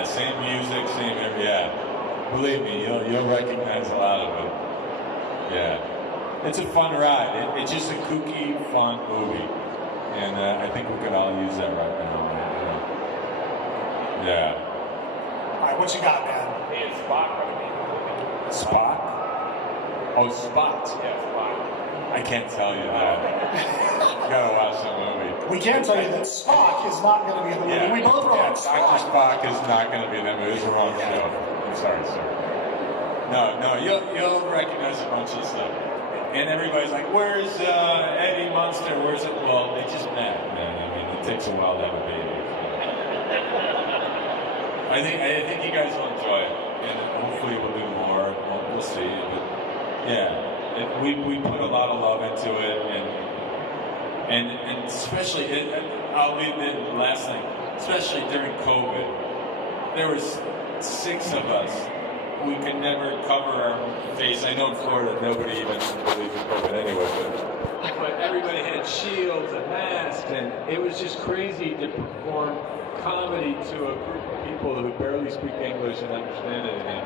Yeah, same music, same every. Yeah, believe me, you'll recognize a lot of it. Yeah, it's a fun ride. It's just a kooky, fun movie, and I think we could all use that right now. Yeah. All right, what you got, man? Hey, it's Spock. Spock? Oh, Spot. Yeah, Spock. I can't tell you that. You gotta watch the movie. We can tell you that Spock is not going to be in the movie. Yeah. We both wrong. Dr. Spock is not going to be in that movie. It's the wrong show. I'm sorry, sir. No, you'll recognize a bunch of stuff. And everybody's like, where's Eddie Munster? Where's it? Well, they just met, man. I mean, it takes a while to have a baby. I think you guys will enjoy it, and hopefully we'll do more. We'll see. But yeah, we put a lot of love into it, and especially I'll leave the last thing. Especially during COVID, there was 6 of us. We could never cover our face. I know in Florida nobody even believes in COVID anyway, but everybody had shields and masks, and it was just crazy to perform comedy to a group of people who barely speak English and understand anything.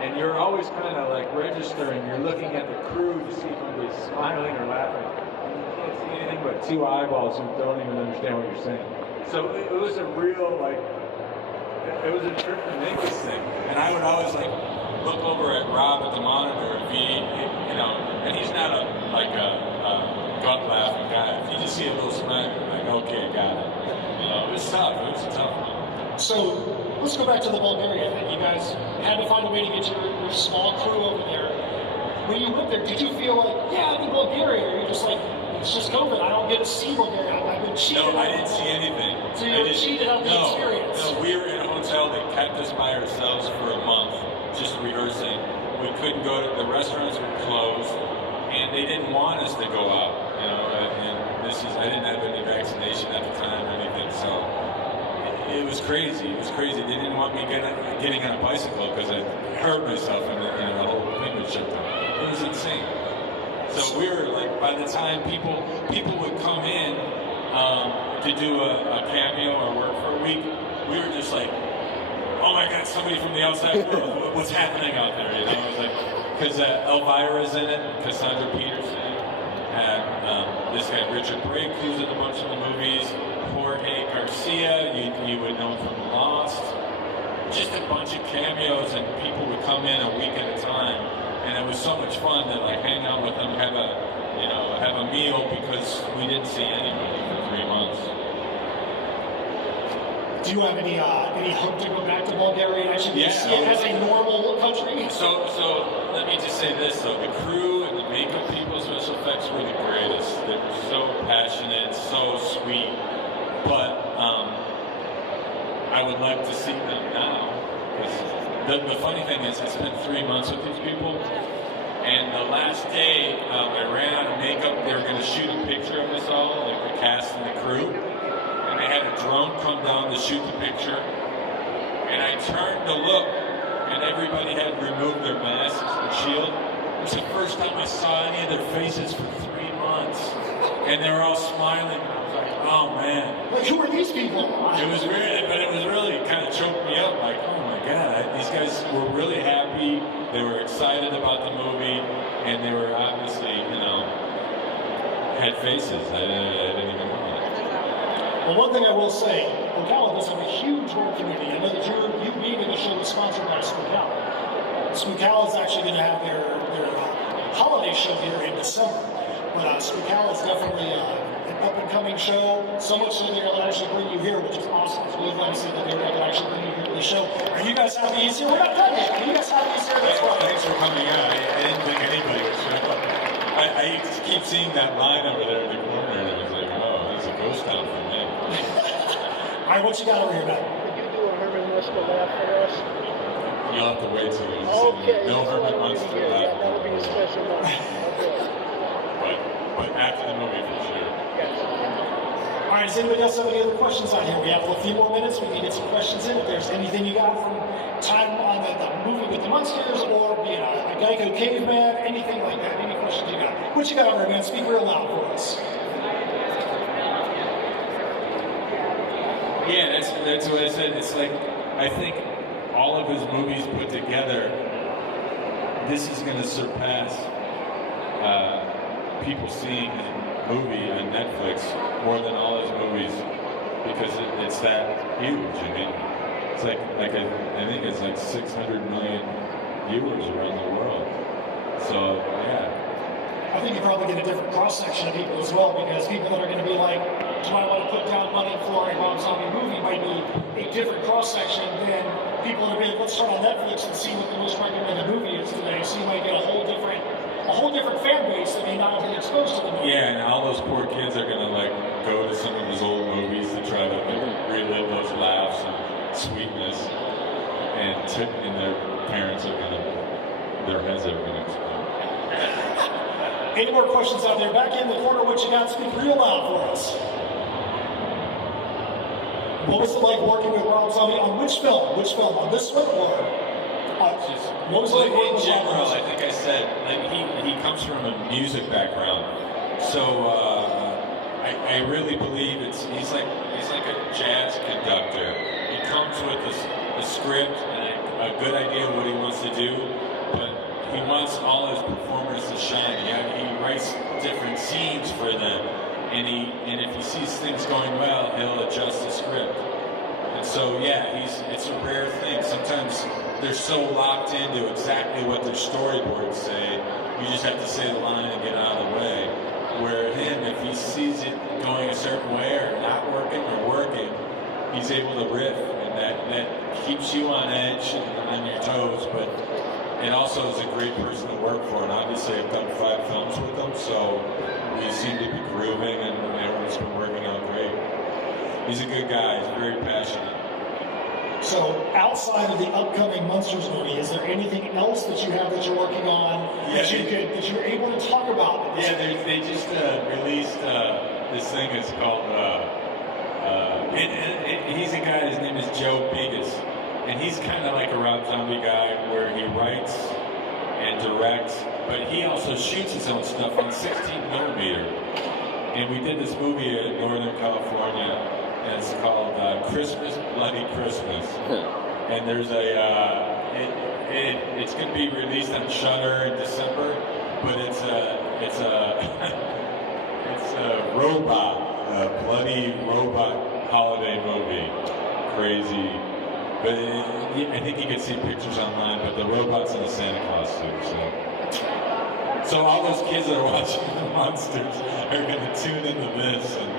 And you're always kind of like registering, you're looking at the crew to see if anybody's smiling or laughing. And you can't see anything but 2 eyeballs who don't even understand what you're saying. So it was a real, like, it was a trip to make this thing. And I would always like look over at Rob at the monitor if he, and he's not a gut laughing guy. If you just see a little smile, you're like, okay, got it. It was tough. It was a tough one. So let's go back to the Bulgaria thing. You guys had to find a way to get your small crew over there. When you went there, did you feel like, yeah, I'm in Bulgaria? Or you're just like, it's just COVID. I don't get to see Bulgaria. I've been cheated. No, I didn't see anything. So you were cheated out the experience. No, we were in a hotel. They kept us by ourselves for a month, just rehearsing. We couldn't go to the restaurants were closed, and they didn't want us to go out. And I didn't have any vaccination at the time or anything, so it was crazy. It was crazy. They didn't want me getting on a bicycle because I hurt myself, and the whole thing was shut down. It was insane. So we were like, by the time people would come in to do a cameo or work for a week, we were just like, oh my God, somebody from the outside world, what's happening out there? It was like, because Elvira's in it, Cassandra Peterson, and this guy Richard Brake, who's in a bunch of the movies, Jorge Garcia, you would know from Lost, just a bunch of cameos, and people would come in a week at a time, and it was so much fun to like hang out with them, have a meal, because we didn't see anybody for 3 months. Do you have any hope to go back to Bulgaria and actually see it as a normal country? So let me just say this though, the crew and the makeup people, special effects were the greatest. They were so passionate, so sweet. But I would like to see them now. The funny thing is, I spent 3 months with these people, and the last day I ran out of makeup. They were going to shoot a picture of us all, like the cast and the crew. And they had a drone come down to shoot the picture, and I turned to look, and everybody had removed their masks and shield. It was the first time I saw any of their faces for 3 months, and they were all smiling. I was like, oh man. Like, who are these people? It was really kind of choked me up. Like, oh my God, these guys were really happy. They were excited about the movie, and they were obviously, had faces. I didn't even know. Well, one thing I will say, Ocala does have a huge nerd community. I know that you being in the show is sponsored by Ocala. Ocala is actually going to have their holiday show here in December. But Ocala is definitely an up-and-coming show. So much so they'll actually bring you here, which is awesome. It's really fun to see that they're going to actually bring you here to the show. Are you guys happy he's here? We're not done yet. Are you guys happy he's here? That's right. Thanks for coming out. I didn't think anybody would show up. I keep seeing that line over there in the corner, and I was like, oh, that's a ghost town for me. All right, what you got over here now? Could you do a Herman Munster laugh for us? You'll have to wait till you Okay. No Herman Munster laugh. Yeah, that would be a special moment. Okay. But after the movie, for sure. Yes. All right, does anybody else have any other questions out here? We have a few more minutes. We can get some questions in. If there's anything you got from time on the movie with the Munsters, or being a Geico caveman, anything like that, any questions you got? What you got over here, man? Speak real loud for us. Yeah, that's what I said. It's like I think all of his movies put together, this is going to surpass people seeing his movie on Netflix more than all his movies, because it's that huge. I mean, it's like I think it's like 600 million viewers around the world. So yeah. I think you probably get a different cross-section of people as well, because people that are going to be like, do I want to put down money for a Rob Zombie movie, might be a different cross-section than people that are like, let's start on Netflix and see what the most recommended movie is today. So you might get a whole different fan base that may not have been exposed to the movie. Yeah, and all those poor kids are going to like go to some of his old movies to try to relive those laughs and sweetness, and their parents are going to, their heads are going to explode. Any more questions out there? Back in the corner, what you got? Speak real loud for us. What was it like working with Rob Zombie on which film? Which film? On this one or? What was it like working in with general, Rob I think I said, like, he comes from a music background, so I really believe he's like a jazz conductor. He comes with a script and a good idea of what he wants to do, but he wants all his performers to shine. He writes different scenes for them, and if he sees things going well, he'll adjust the script. And so yeah, it's a rare thing. Sometimes they're so locked into exactly what their storyboards say, you just have to say the line and get out of the way. Where him, if he sees it going a certain way or not working or working, he's able to riff, and that keeps you on edge and on your toes, but it also is a great person to work for. And obviously I've done 5 films with him, so we seem to be grooving and everyone's been working out great. He's a good guy, he's very passionate. So outside of the upcoming Munsters movie, is there anything else that you have that you're working on that you're able to talk about? Yeah, they just released this thing. It's called. He's a guy. His name is Joe Bigas, and he's kind of like a Rob Zombie guy, where he writes and directs, but he also shoots his own stuff on 16mm. And we did this movie in Northern California. And it's called Christmas, Bloody Christmas. And there's it's going to be released on Shudder in December, but it's a robot, a bloody robot holiday movie. Crazy. But I think you can see pictures online, but the robot's in a Santa Claus suit. So all those kids that are watching the Munsters are going to tune into this, and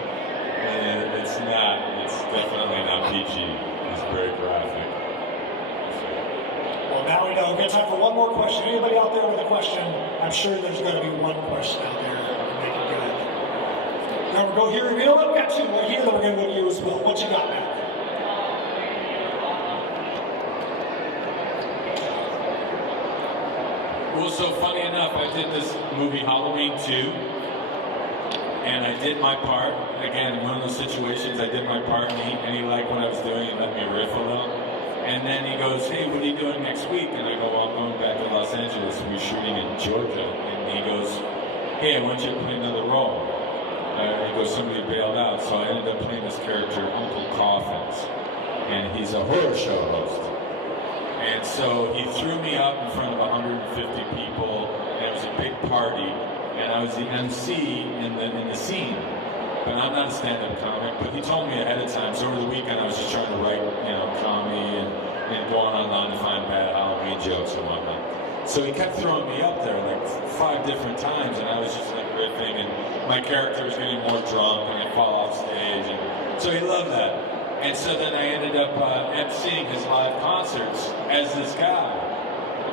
it's definitely not PG. It's very graphic. Well, now we know. We've got time for one more question. Anybody out there with a question? I'm sure there's going to be one question out there to make it good. Now we'll go here. You know what? We've got 2 right here that we're going to go to you as well. What you got, Matt? Well, so funny enough, I did this movie Halloween 2. And I did my part. Again, one of those situations, I did my part, and he liked what I was doing and let me riff a little. And then he goes, hey, what are you doing next week? And I go, well, I'm going back to Los Angeles. We're shooting in Georgia. And he goes, hey, I want you to play another role. He goes, somebody bailed out. So I ended up playing this character, Uncle Coffins. And he's a horror show host. And so he threw me up in front of 150 people, and it was a big party. And I was the MC in the scene, but I'm not a stand-up comic. But he told me ahead of time. So over the weekend, I was just trying to write, comedy and going online to find bad Halloween jokes and whatnot. So he kept throwing me up there like 5 different times, and I was just like riffing, and my character was getting more drunk, and I'd fall off stage, and so he loved that. And so then I ended up MCing his live concerts as this guy.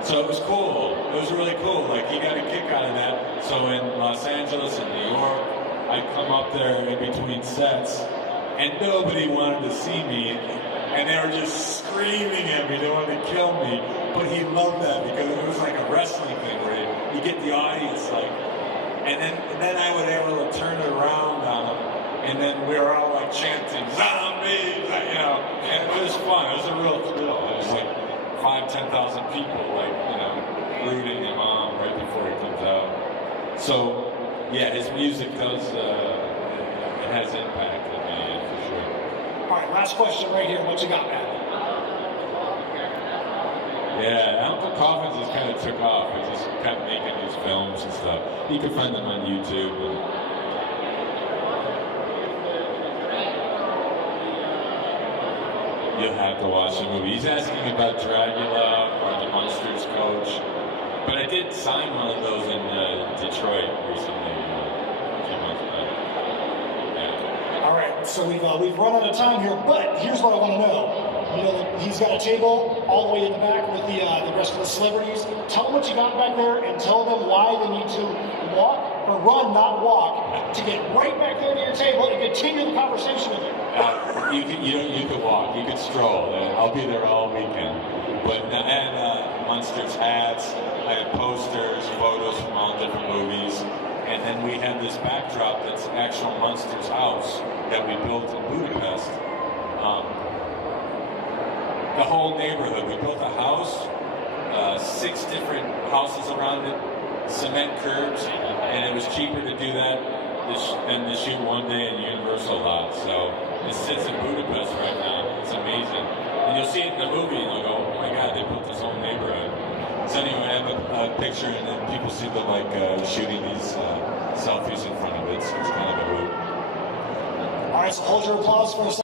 So it was cool. It was really cool. Like, he got a kick out of that. So in Los Angeles and New York, I'd come up there in between sets, and nobody wanted to see me, and they were just screaming at me. They wanted to kill me. But he loved that because it was like a wrestling thing where you get the audience like, and then I would be able to turn it around on them, and then we were all like chanting zombies, and it was fun. It was a real thrill. It was like 5,000-10,000 people, rooting him on right before he comes out. So, yeah, his music does, it has impact on me, for sure. All right, last question right here. What you got, Matt? Yeah, Uncle Coffins just kind of took off. He just kept making these films and stuff. You can find them on YouTube. You'll have to watch the movie. He's asking about Dracula or the Munsters coach. But I did sign one of those in Detroit recently, a few months back. Yeah. All right, so we've run out of time here, but here's what I want to know. You know, he's got a table all the way in the back with the rest of the celebrities. Tell them what you got back there and tell them why they need to walk or run, not walk, to get right back there to your table and continue the conversation with you. You could walk, you could stroll. I'll be there all weekend. But I had Munsters hats, I had posters, photos from all different movies, and then we had this backdrop that's actual Munsters house that we built in Budapest. The whole neighborhood. We built a house, 6 different houses around it, cement curbs, and it was cheaper to do that than to shoot one day in Universal lot. So it sits in Budapest right now. It's amazing. And you'll see it in the movie and you'll go, oh my God, they built this whole neighborhood. So anyway, I have a picture and then people seem to like shooting these selfies in front of it. So it's kind of a hoot. All right, so hold your applause for a second.